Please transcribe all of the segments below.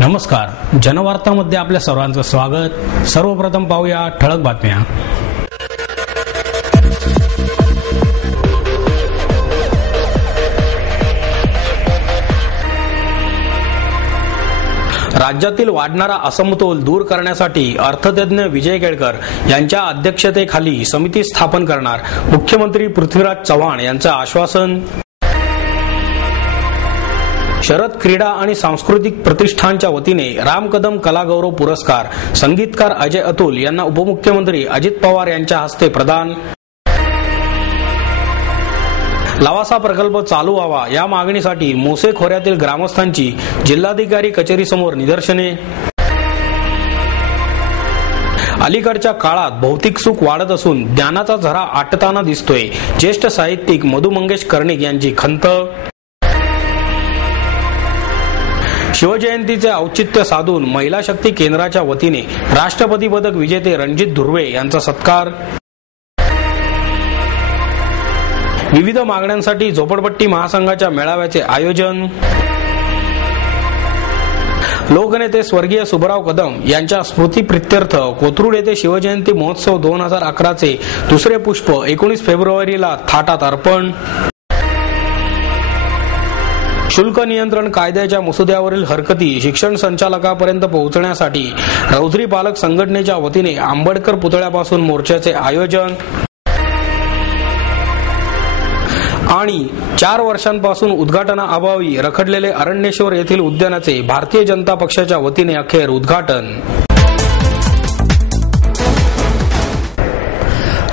नमस्कार, जनवार्तामध्ये आपल्या सर्वांचं स्वागत। सर्वप्रथम पाहूया ठळक बातम्या। राज्यातील वाढणारा असमतोल दूर करण्यासाठी अर्थतज्ञ विजय केळकर यांच्या अध्यक्षतेखाली समिती स्थापन करणार, मुख्यमंत्री पृथ्वीराज चव्हाण यांचं आश्वासन। शरद क्रीडा आणि सांस्कृतिक प्रतिष्ठानच्या वतीने राम कदम कला गौरव पुरस्कार संगीतकार अजय अतुल यांना उपमुख्यमंत्री अजित पवार यांच्या हस्ते प्रदान। लवासा प्रकल्प चालू व्हावा या मागणीसाठी मोसे खोऱ्यातील ग्रामस्थांची जिल्हाधिकारी कचेरीसमोर निदर्शने। अलीकडच्या काळात भौतिक सुख वाढत असून ज्ञानाचा झरा आटताना दिसतोय, ज्येष्ठ साहित्यिक मधु मंगेश कर्णिक यांची खंत। शिवजयंतीचे औचित्य साधून महिला शक्ती केंद्राच्या वतीने राष्ट्रपती पदक विजेते रणजित धुर्वे यांचा सत्कार। विविध मागण्यांसाठी झोपडपट्टी महासंघाच्या मेळाव्याचे आयोजन। लोकनेते स्वर्गीय सुभराव कदम यांच्या स्मृतीप्रित्यर्थ कोथरूड येथे शिवजयंती महोत्सव 2011 चे दुसरे पुष्प 19 फेब्रुवारीला थाटात अर्पण। शुल्क नियंत्रण कायद्याच्या मसुद्यावरील हरकती शिक्षण संचालकापर्यंत पोहोचण्यासाठी रौद्री पालक संघटनेच्या वतीने आंबेडकर पुतळ्यापासून मोर्चाचे आयोजन। आणि 4 वर्षांपासून उद्घाटनाअभावी रखडलेले अरण्येश्वर येथील उद्यानाचे भारतीय जनता पक्षाच्या वतीने अखेर उद्घाटन।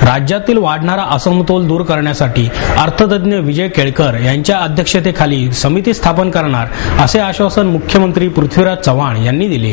राज्यातील वाढणारा असमतोल दूर करण्यासाठी अर्थतज्ञ विजय केळकर यांच्या अध्यक्षतेखाली समिती स्थापन करणार, असे आश्वासन मुख्यमंत्री पृथ्वीराज चव्हाण यांनी दिले।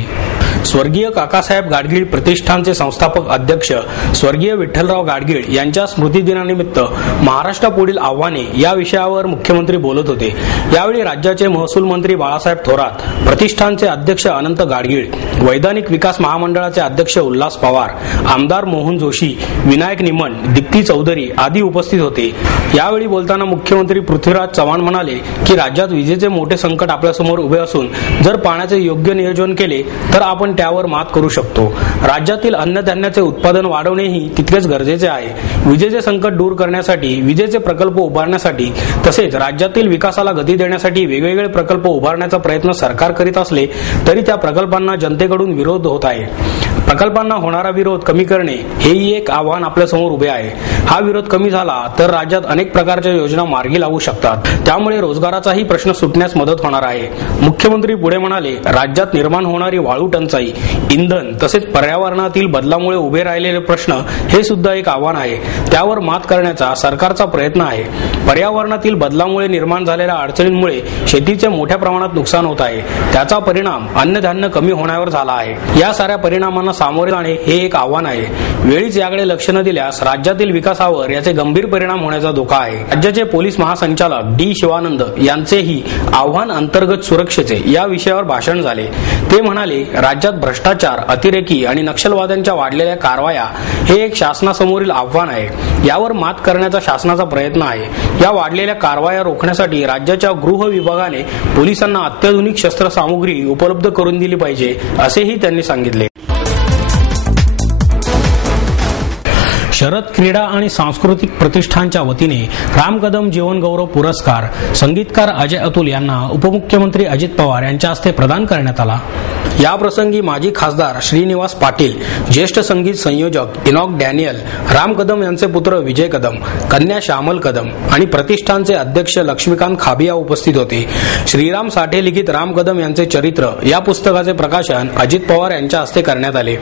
स्वर्गीय काकासाहेब गाडगीळ प्रतिष्ठानचे संस्थापक अध्यक्ष स्वर्गीय विठ्ठलराव गाडगीळ यांच्या स्मृतिदिनानिमित्त महाराष्ट्रापुढील आव्हाने या विषयावर मुख्यमंत्री बोलत होते। यावेळी राज्याचे महसूल मंत्री बाळासाहेब थोरात, प्रतिष्ठानचे अध्यक्ष अनंत गाडगीळ, वैधानिक विकास महामंडळाचे अध्यक्ष उल्हास पवार, आमदार मोहन जोशी, विनायक निमण, दीप्ती चौधरी आदी उपस्थित होते। यावेळी बोलताना मुख्यमंत्री पृथ्वीराज चव्हाण म्हणाले की राज्यात विजेचे मोठे संकट आपल्यासमोर उभे असून जर पाण्याचे योग्य नियोजन केले तर आपण त्यावर मात करू शकतो। राज्यातील अन्नधान्याचे उत्पादन वाढवणेही तितकेच गरजेचे आहे। विजेचे संकट दूर करण्यासाठी, विजेचे प्रकल्प उभारण्यासाठी तसेच राज्यातील विकासाला गती देण्यासाठी वेगवेगळे प्रकल्प उभारण्याचा प्रयत्न सरकार करीत असले तरी त्या प्रकल्पांना जनतेकडून विरोध होत आहे। प्रकल्पांना होणारा विरोध कमी करणे हेही एक आव्हान आपल्यासमोर उभे आहे। हा विरोध कमी झाला तर राज्यात अनेक प्रकारच्या योजना मार्गी लागू शकतात, त्यामुळे रोजगाराचाही प्रश्न सुटण्यास मदत होणार आहे। मुख्यमंत्री पुढे म्हणाले, राज्यात निर्माण होणारी वाळू टंचाई, इंधन तसेच पर्यावरणातील बदलामुळे उभे राहिलेले प्रश्न हे सुद्धा एक आव्हान आहे। त्यावर मात करण्याचा सरकारचा प्रयत्न आहे। पर्यावरणातील बदलामुळे निर्माण झालेल्या अडचणींमुळे शेतीचे मोठ्या प्रमाणात नुकसान होत आहे। त्याचा परिणाम अन्नधान्य कमी होण्यावर झाला आहे। या साऱ्या परिणामांना सामोरे जाणे हे एक आव्हान आहे। वेळीच याकडे लक्ष न दिल्यास राज्यातील विकासावर याचे गंभीर परिणाम होण्याचा धोका आहे। राज्याचे पोलीस महासंचालक डी शिवानंद यांचेही आव्हान अंतर्गत सुरक्षेचे या विषयावर भाषण झाले। ते म्हणाले, राज्यात भ्रष्टाचार, अतिरेकी आणि नक्षलवाद्यांच्या वाढलेल्या कारवाया हे एक शासनासमोरील आव्हान आहे। यावर मात करण्याचा शासनाचा प्रयत्न आहे। या वाढलेल्या कारवाया रोखण्यासाठी राज्याच्या गृह विभागाने पोलिसांना अत्याधुनिक शस्त्रसामुग्री उपलब्ध करून दिली पाहिजे, असेही त्यांनी सांगितले। शरद क्रीडा आणि सांस्कृतिक प्रतिष्ठानच्या वतीने राम कदम जीवन गौरव पुरस्कार संगीतकार अजय अतुल यांना उपमुख्यमंत्री अजित पवार यांच्या हस्ते प्रदान करण्यात आला। या प्रसंगी माजी खासदार श्रीनिवास पाटील, ज्येष्ठ संगीत संयोजक इनॉक डॅनियल, राम कदम यांचे पुत्र विजय कदम, कन्या श्यामल कदम आणि प्रतिष्ठानचे अध्यक्ष लक्ष्मीकांत खाबिया उपस्थित होते। श्रीराम साठे लिखित राम कदम यांचे चरित्र या पुस्तकाचे प्रकाशन अजित पवार यांच्या हस्ते करण्यात आले।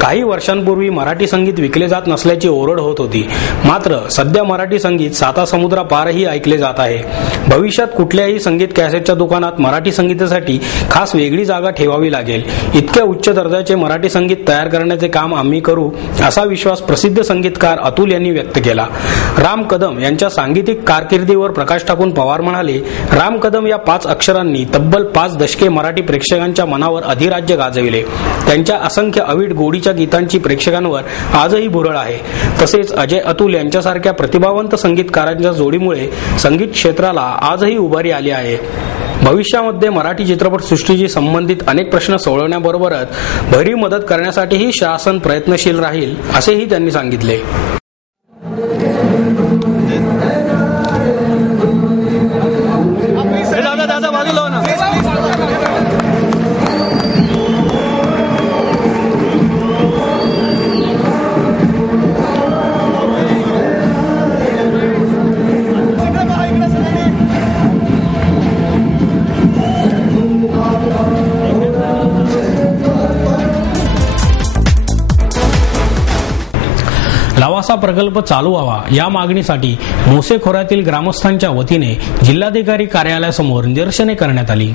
काही वर्षांपूर्वी मराठी संगीत विकले जात नसल्याची ओरड होत होती, मात्र सध्या मराठी संगीत सातासमुद्रापारही ऐकले जात आहे। भविष्यात कुठल्याही संगीत कॅसेटच्या दुकानात मराठी संगीतासाठी खास वेगळी जागा ठेवावी लागेल। इतक्या उच्च दर्जाचे मराठी संगीत तयार करण्याचे काम आम्ही करू, असा विश्वास प्रसिद्ध संगीतकार अतुल यांनी व्यक्त केला। राम कदम यांच्या सांगीतिक कारकिर्दीवर प्रकाश टाकून पवार म्हणाले, राम कदम या 5 अक्षरांनी तब्बल 5 दशके मराठी प्रेक्षकांच्या मनावर अधिराज्य गाजविले। त्यांच्या असंख्य अवीट गोडीच्या गीतांची प्रेक्षकांवर आजही भुरळ आहे। तसेच अजय अतुल यांच्यासारख्या प्रतिभावंत संगीतकारांच्या जोडीमुळे संगीत क्षेत्राला आजही उभारी आली आहे। भविष्यामध्ये मराठी चित्रपटसृष्टीशी संबंधित अनेक प्रश्न सोडवण्याबरोबरच भरीव मदत करण्यासाठीही शासन प्रयत्नशील राहील असेही त्यांनी सांगितले. लावासा प्रकल्प चालू व्हावा या मागणीसाठी मोसे खोऱ्यातील ग्रामस्थांच्या वतीने जिल्हाधिकारी कार्यालयासमोर निदर्शने करण्यात आली.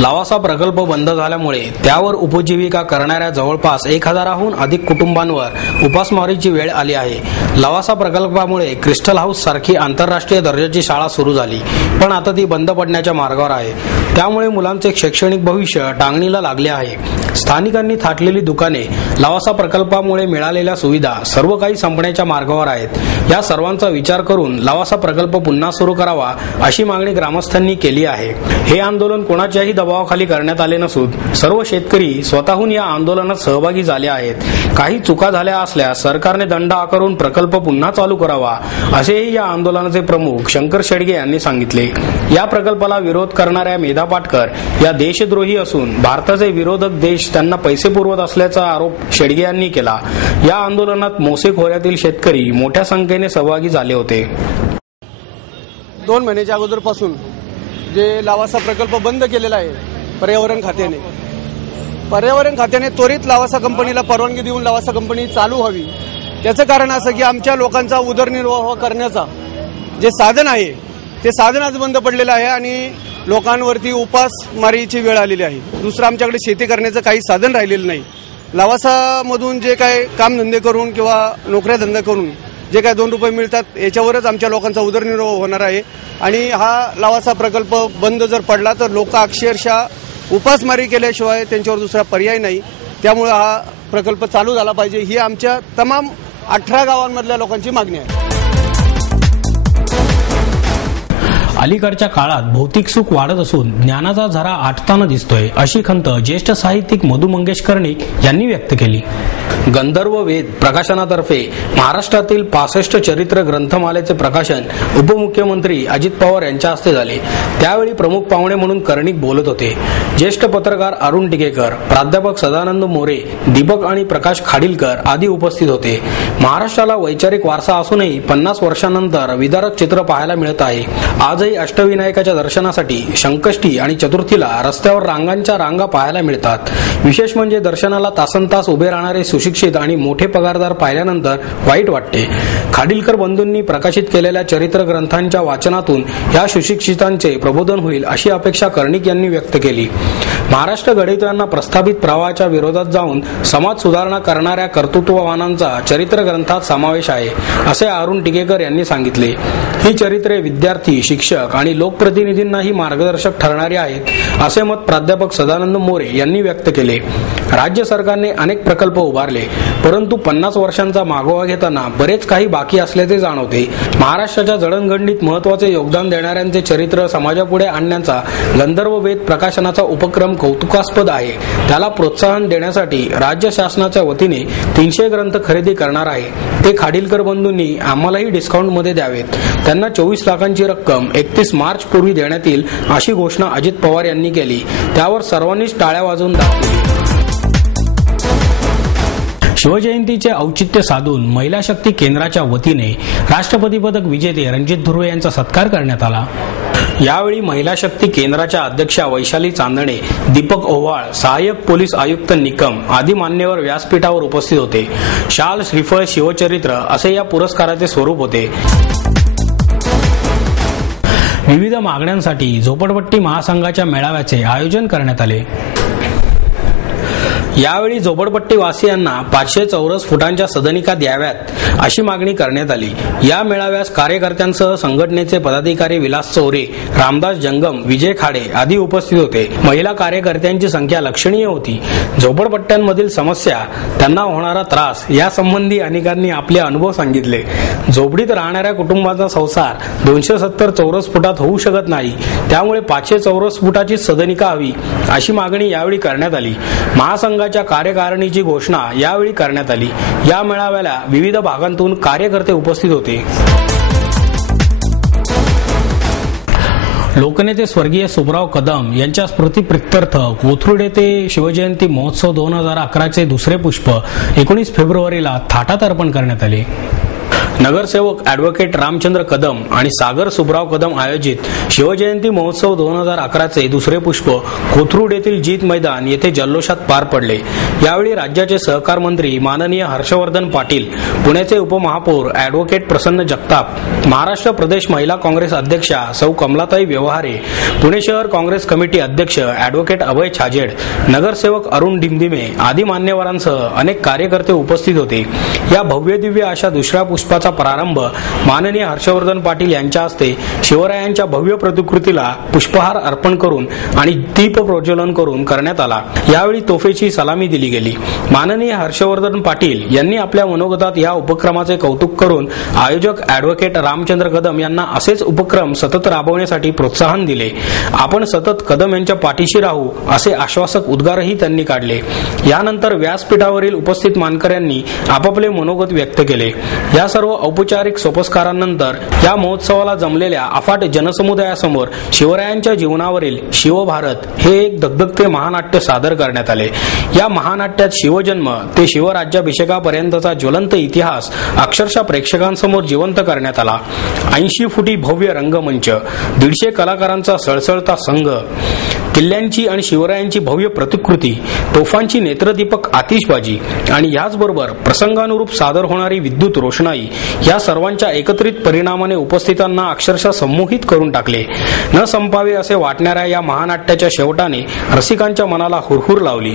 लावासा प्रकल्प बंद झाल्यामुळे त्यावर उपजीविका करणाऱ्या जवळपास 1000हून अधिक कुटुंबांवर उपासमारीची वेळ आली आहे. लावासा प्रकल्पामुळे क्रिस्टल हाऊस सारखी आंतरराष्ट्रीय दर्जाची शाळा सुरू झाली, पण आता ती बंद पडण्याच्या मार्गावर आहे. त्यामुळे मुलांचे शैक्षणिक भविष्य टांगणीला लागले आहे. स्थानिकांनी थाटलेली दुकाने, लावासा प्रकल्पामुळे मिळालेल्या सुविधा सर्व काही संपण्याच्या मार्गावर आहेत. या सर्वांचा विचार करून लावासा प्रकल्प पुन्हा सुरू करावा अशी मागणी ग्रामस्थांनी केली आहे. हे आंदोलन कोणाच्याही दबावाखाली करण्यात आले नसून सर्व शेतकरी स्वतःहून या आंदोलनात सहभागी झाले आहेत. काही चुका झाल्या असल्यास सरकारने दंड आकारून प्रकल्प पुन्हा चालू करावा असेही या आंदोलनाचे प्रमुख शंकर शेडगे यांनी सांगितले. या प्रकल्पाला विरोध करणाऱ्या मेधा पाटकर या देशद्रोही असून भारताचे विरोधक देश त्यांना पैसे पुरवत असल्याचा आरोप शेडगे यांनी केला. या आंदोलनात मोसे खोऱ्यातील शेतकरी मोठ्या संख्येने सहभागी झाले होते. 2 महिन्याच्या अगोदरपासून जे लावासा प्रकल्प बंद केलेला आहे पर्यावरण खात्याने त्वरित लावासा कंपनीला परवानगी देऊन लावासा कंपनी चालू व्हावी. त्याचं कारण असं की आमच्या लोकांचा उदरनिर्वाह करण्याचा जे साधन आहे ते साधन आज बंद पडलेलं आहे आणि लोकांवरती उपासमारीची वेळ आलेली आहे. दुसरं आमच्याकडे शेती करण्याचं काही साधन राहिलेलं नाही. लावासामधून जे काय कामधंदे करून किंवा नोकऱ्या धंदा करून जे काय 2 रुपये मिळतात याच्यावरच आमच्या लोकांचा उदरनिर्वाह होणार आहे. आणि हा लावासा प्रकल्प बंद जर पडला तर लोक अक्षरशः उपासमारी केल्याशिवाय त्यांच्यावर दुसरा पर्याय नाही. त्यामुळे हा प्रकल्प चालू झाला पाहिजे ही आमच्या तमाम 18 गावांमधल्या लोकांची मागणी आहे. अलीकडच्या काळात भौतिक सुख वाढत असून ज्ञानाचा झरा आटताना दिसतोय अशी खंत ज्येष्ठ साहित्यिक मधु मंगेश कर्णिक यांनी व्यक्त केली. गंधर्व वेद प्रकाशनातर्फे महाराष्ट्रातील 65 चरित्र ग्रंथमालेचे प्रकाशन उपमुख्यमंत्री अजित पवार यांच्या हस्ते झाले. त्यावेळी प्रमुख पाहुणे म्हणून कर्णिक बोलत होते. ज्येष्ठ पत्रकार अरुण टिकेकर, प्राध्यापक सदानंद मोरे, दीपक आणि प्रकाश खाडीलकर आदी उपस्थित होते. महाराष्ट्राला वैचारिक वारसा असूनही 50 वर्षांनंतर विदारक चित्र पाहायला मिळत आहे. आजही अष्टविनायकाच्या दर्शनासाठी संकष्टी आणि चतुर्थीला रस्त्यावर रांगांच्या रांगा पाहायला मिळतात. विशेष म्हणजे दर्शनाला तासनतास उभे राहणारे सुशिक्षित आणि मोठे पगारदार पाहिल्यानंतर वाईट वाटते. खाडीलकर बंधूंनी प्रकाशित केलेल्या चरित्र ग्रंथांच्या वाचनातून या सुशिक्षितांचे प्रबोधन होईल अशी अपेक्षा कर्णिक यांनी व्यक्त केली. महाराष्ट्र घडवताना प्रस्थापित प्रवाहाच्या विरोधात जाऊन समाज सुधारणा करणाऱ्या कर्तृत्ववानांचा चरित्र ग्रंथात समावेश आहे असे अरुण टिकेकर यांनी सांगितले. ही चरित्रे विद्यार्थी, शिक्षक आणि लोकप्रतिनिधींनाही मार्गदर्शक ठरणारी आहेत असे मत प्राध्यापक सदानंद मोरे यांनी व्यक्त केले. राज्य सरकारने अनेक प्रकल्प उभारले, परंतु 50 वर्षांचा मागोवा घेताना बरेच काही बाकी असल्याचे जाणवते. महाराष्ट्राच्या जडणघडणीत महत्वाचे योगदान देणाऱ्यांचे चरित्र समाजापुढे आणण्याचा गंधर्व वेद प्रकाशनाचा उपक्रम कौतुकास्पद आहे. त्याला प्रोत्साहन देण्यासाठी राज्य शासनाच्या वतीने 300 ग्रंथ खरेदी करणार आहे. ते खाडीलकर बंधूंनी आम्हालाही डिस्काउंटमध्ये द्यावेत. त्यांना 24 लाखांची रक्कम 31 मार्च पूर्वी देण्यात येईल अशी घोषणा अजित पवार यांनी केली. त्यावर सर्वांनीच टाळ्या वाजवून दाखवली. शिवजयंतीचे औचित्य साधून महिला शक्ती केंद्राच्या वतीने राष्ट्रपती पदक विजेते रणजित धुर्वे यांचा सत्कार करण्यात आला. यावेळी महिला शक्ती केंद्राच्या अध्यक्षा वैशाली चांदणे, दीपक ओव्हाळ, सहाय्यक पोलीस आयुक्त निकम आदी मान्यवर व्यासपीठावर उपस्थित होते. शाल, श्रीफळ, शिवचरित्र असे या पुरस्काराचे स्वरूप होते. विविध मागण्यांसाठी झोपडपट्टी महासंघाच्या मेळाव्याचे आयोजन करण्यात आले. यावेळी झोपडपट्टी वासियांना 500 चौरस फुटांच्या सदनिका द्याव्यात अशी मागणी करण्यात आली। या मेळाव्यास कार्यकर्त्यांसह संघटनेचे पदाधिकारी विलास चौरे, रामदास जंगम, विजय खाडे आदी उपस्थित होते। महिला कार्यकर्त्यांची संख्या लक्षणीय होती। झोपडपट्ट्यांमधील समस्या, त्यांना होणारा त्रास यासंबंधी अनेकांनी आपले अनुभव सांगितले। झोपडीत राहणाऱ्या कुटुंबाचा संसार 270 चौरस फुटात होऊ शकत नाही, त्यामुळे 500 चौरस फुटाची सदनिका हवी अशी मागणी यावेळी करण्यात आली। महासंघाच्या कार्यकारिणीची घोषणा यावेळी करण्यात आली। या मेळाव्याला विविध भागांतून कार्यकर्ते उपस्थित होते। लोकनेते स्वर्गीय सुभराव कदम यांच्या स्मृतीप्रित्यर्थ कोथरूड येथे शिवजयंती महोत्सव 2011चे दुसरे पुष्प 19 फेब्रुवारीला थाटात अर्पण करण्यात आले। नगरसेवक ॲडव्होकेट रामचंद्र कदम आणि सागर सुभराव कदम आयोजित शिवजयंती महोत्सव 2011चे दुसरे पुष्प कोथरूड येथील जीत मैदान येथे जल्लोषात पार पडले। यावेळी राज्याचे सहकार मंत्री माननीय हर्षवर्धन पाटील, पुण्याचे उपमहापौर ॲडव्होकेट प्रसन्न जगताप, महाराष्ट्र प्रदेश महिला काँग्रेस अध्यक्षा सौ कमलाताई व्यवहारे, पुणे शहर काँग्रेस कमिटी अध्यक्ष ॲडव्होकेट अभय छाजेड, नगरसेवक अरुण डिमडिमे आदी मान्यवरांसह अनेक कार्यकर्ते उपस्थित होते। या भव्य दिव्य अशा दुसऱ्या पुष्पाचा प्रारंभ माननीय हर्षवर्धन पाटील यांच्या हस्ते शिवरायांच्या भव्य प्रतिकृतीला पुष्पहार अर्पण करून आणि दीप प्रज्वलन करून करण्यात आला। यावेळी तोफेची सलामी दिली गेली। माननीय हर्षवर्धन पाटील यांनी आपल्या मनोगतात या उपक्रमाचे कौतुक करून आयोजक ॲडव्होकेट रामचंद्र कदम यांना असेच उपक्रम सतत राबवण्यासाठी प्रोत्साहन दिले। आपण सतत कदम यांच्या पाठीशी राहू असे आश्वासक उद्गारही त्यांनी काढले। यानंतर व्यासपीठावरील उपस्थित मानकऱ्यांनी आपापले मनोगत व्यक्त केले। या सर्व औपचारिक सोपस्कारांनंतर या महोत्सवाला जमलेल्या अफाट जनसमुदायासमोर शिवरायांच्या जीवनावरील शिवभारत हे एक दगदगते महानाट्य सादर करण्यात आले। या महानाट्यात शिवजन्म ते शिवराज्याभिषेकापर्यंतचा ज्वलंत इतिहास अक्षरशः प्रेक्षकांसमोर जिवंत करण्यात आला। 80 फुटी भव्य रंगमंच, 150 कलाकारांचा सळसळता संघ, किल्ल्यांची आणि शिवरायांची भव्य प्रतिकृती, तोफांची नेत्रदीपक आतिषबाजी आणि याचबरोबर प्रसंगानुरूप सादर होणारी विद्युत रोषणाई या सर्वांच्या एकत्रित परिणामाने उपस्थितांना अक्षरशः संमोहित करून टाकले। न संपावे असे वाटणाऱ्या या महानाट्याच्या शेवटाने रसिकांच्या मनाला हुरहुर लावली।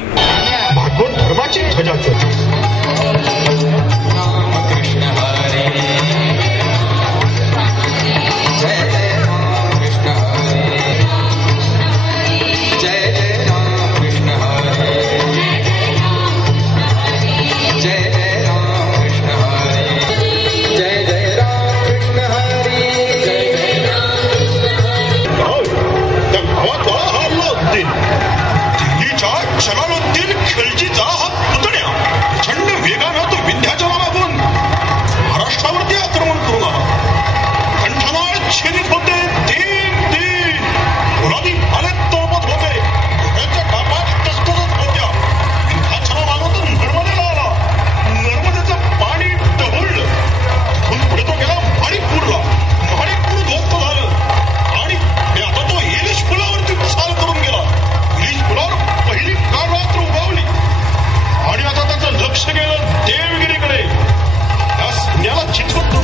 शलालुद्दीन खिलजीचा हा पुतण्या प्रचंड वेगानं तो विंध्याच्या मागून महाराष्ट्रावरती आक्रमण करून आला। कंठनाळ छेदित होते, तीन मुलादी आलेत तळपत होते, त्यांच्या कापात तसतसत होत्या। विंध्याच्या मागून नर्मदेला आला, नर्मदेचं पाणी ढवळलं, तिथून पुढे तो गेला माणिकपूरला, माणिकपूर ध्वस्त झालं आणि आता तो इलिश पुलावरती चाल करून गेला। इलिश पुलावर पहिली काळरात्र उगवली आणि आता त्याचं लक्ष गेलं देवगिरीकडे। या सैन्याला चितवतो।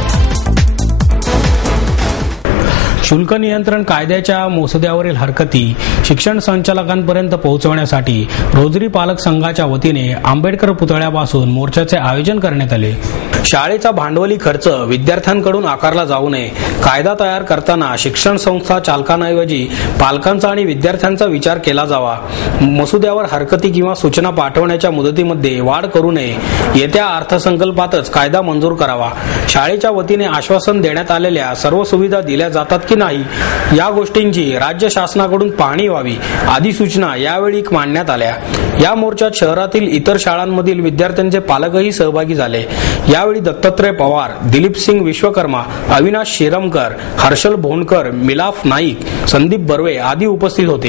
शुल्क नियंत्रण कायद्याच्या मसुद्यावरील हरकती शिक्षण संचालकांपर्यंत पोहोचवण्यासाठी रोजरी पालक संघाच्या वतीने आंबेडकर पुतळ्यापासून मोर्चाचे आयोजन करण्यात आले। शाळेचा भांडवली खर्च विद्यार्थ्यांकडून आकारला जाऊ नये, कायदा तयार करताना शिक्षण संस्था चालकांऐवजी पालकांचा आणि विद्यार्थ्यांचा विचार केला जावा। मसुद्यावर हरकती किंवा सूचना पाठवण्याच्या मुदतीमध्ये वाढ करू नये, येत्या अर्थसंकल्पातच कायदा मंजूर करावा। शाळेच्या वतीने आश्वासन देण्यात आलेल्या सर्व सुविधा दिल्या जातात की नाही या गोष्टींची राज्य शासनाकडून पाहणी व्हावी आदी सूचना यावेळी मांडण्यात आल्या। या मोर्चात शहरातील इतर शाळांमधील विद्यार्थ्यांचे पालकही सहभागी झाले। यावेळी दत्तात्रय पवार, दिलीप सिंग विश्वकर्मा, अविनाश शेरमकर, हर्षल भोंडकर, मिलाफ नाईक, संदीप बर्वे आदी उपस्थित होते।